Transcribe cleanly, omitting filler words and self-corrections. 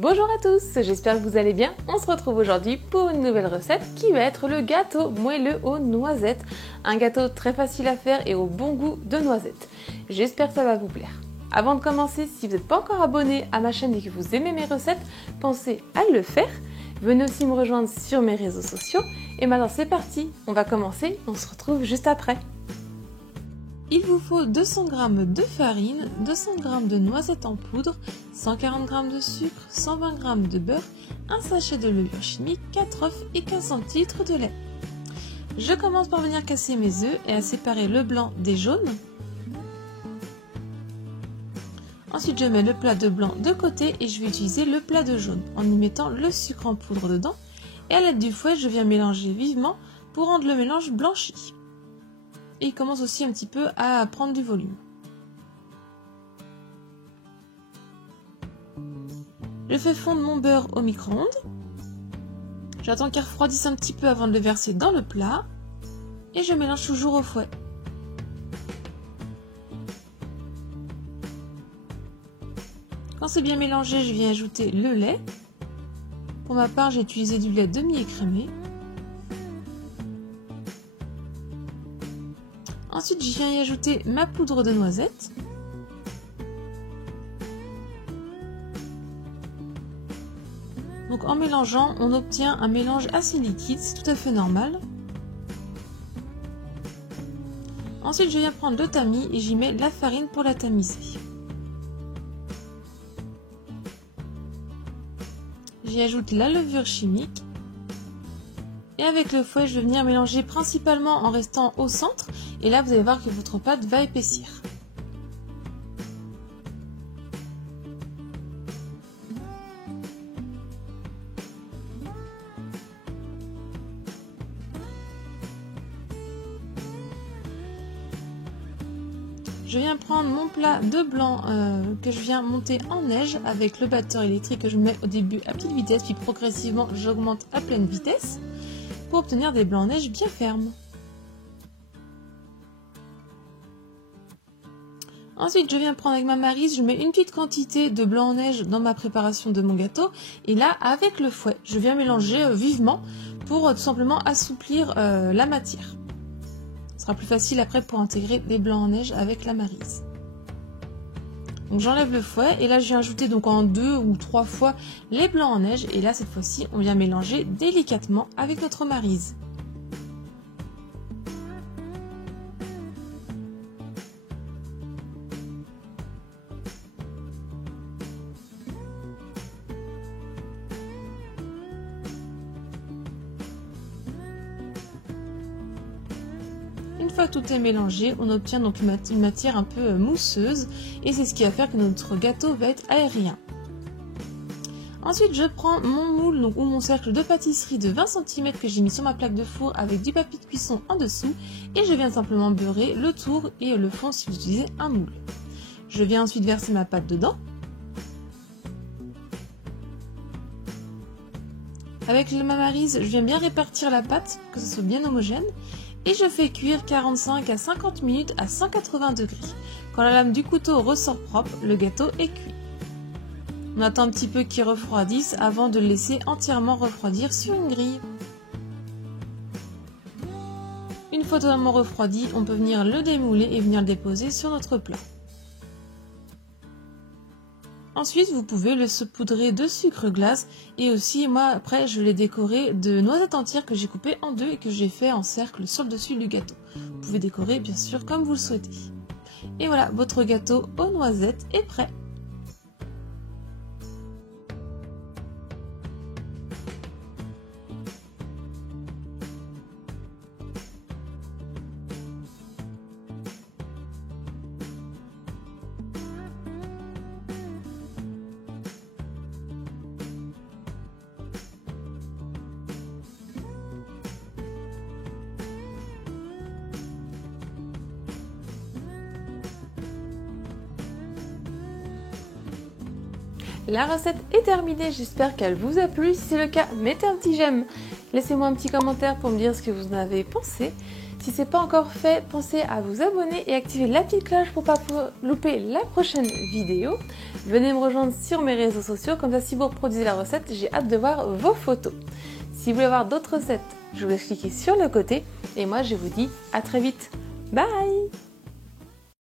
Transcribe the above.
Bonjour à tous, j'espère que vous allez bien. On se retrouve aujourd'hui pour une nouvelle recette qui va être le gâteau moelleux aux noisettes. Un gâteau très facile à faire et au bon goût de noisettes. J'espère que ça va vous plaire. Avant de commencer, si vous n'êtes pas encore abonné à ma chaîne et que vous aimez mes recettes, pensez à le faire. Venez aussi me rejoindre sur mes réseaux sociaux. Et maintenant c'est parti, on va commencer, on se retrouve juste après. Il vous faut 200 g de farine, 200 g de noisettes en poudre, 140 g de sucre, 120 g de beurre, un sachet de levure chimique, 4 œufs et 15 centilitres de lait. Je commence par venir casser mes œufs et à séparer le blanc des jaunes. Ensuite, je mets le plat de blanc de côté et je vais utiliser le plat de jaune en y mettant le sucre en poudre dedans. Et à l'aide du fouet, je viens mélanger vivement pour rendre le mélange blanchi. Et il commence aussi un petit peu à prendre du volume. Je fais fondre mon beurre au micro-ondes. J'attends qu'il refroidisse un petit peu avant de le verser dans le plat. Et je mélange toujours au fouet. Quand c'est bien mélangé, je viens ajouter le lait. Pour ma part, j'ai utilisé du lait demi-écrémé. Ensuite, je viens y ajouter ma poudre de noisette. Donc en mélangeant, on obtient un mélange assez liquide, c'est tout à fait normal. Ensuite, je viens prendre le tamis et j'y mets la farine pour la tamiser. J'y ajoute la levure chimique. Et avec le fouet, je vais venir mélanger principalement en restant au centre. Et là, vous allez voir que votre pâte va épaissir. Je viens prendre mon plat de blanc que je viens monter en neige avec le batteur électrique que je mets au début à petite vitesse, puis progressivement j'augmente à pleine vitesse pour obtenir des blancs en neige bien fermes. Ensuite, je viens prendre avec ma maryse, je mets une petite quantité de blanc en neige dans ma préparation de mon gâteau. Et là, avec le fouet, je viens mélanger vivement pour tout simplement assouplir la matière. Ce sera plus facile après pour intégrer les blancs en neige avec la maryse. Donc j'enlève le fouet et là je viens ajouter donc en 2 ou 3 fois les blancs en neige. Et là, cette fois-ci, on vient mélanger délicatement avec notre maryse. Une fois que tout est mélangé, on obtient donc une matière un peu mousseuse et c'est ce qui va faire que notre gâteau va être aérien. Ensuite, je prends mon moule ou mon cercle de pâtisserie de 20 cm que j'ai mis sur ma plaque de four avec du papier de cuisson en dessous et je viens simplement beurrer le tour et le fond si vous utilisez un moule. Je viens ensuite verser ma pâte dedans. Avec ma maryse, je viens bien répartir la pâte, que ce soit bien homogène. Et je fais cuire 45 à 50 minutes à 180 degrés. Quand la lame du couteau ressort propre, le gâteau est cuit. On attend un petit peu qu'il refroidisse avant de le laisser entièrement refroidir sur une grille. Une fois totalement refroidi, on peut venir le démouler et venir le déposer sur notre plat. Ensuite, vous pouvez le saupoudrer de sucre glace et aussi, moi, après, je l'ai décoré de noisettes entières que j'ai coupées en deux et que j'ai fait en cercle sur le dessus du gâteau. Vous pouvez décorer, bien sûr, comme vous le souhaitez. Et voilà, votre gâteau aux noisettes est prêt. La recette est terminée, j'espère qu'elle vous a plu. Si c'est le cas, mettez un petit j'aime. Laissez-moi un petit commentaire pour me dire ce que vous en avez pensé. Si ce n'est pas encore fait, pensez à vous abonner et activer la petite cloche pour ne pas louper la prochaine vidéo. Venez me rejoindre sur mes réseaux sociaux, comme ça si vous reproduisez la recette, j'ai hâte de voir vos photos. Si vous voulez voir d'autres recettes, je vous laisse cliquer sur le côté et moi je vous dis à très vite. Bye!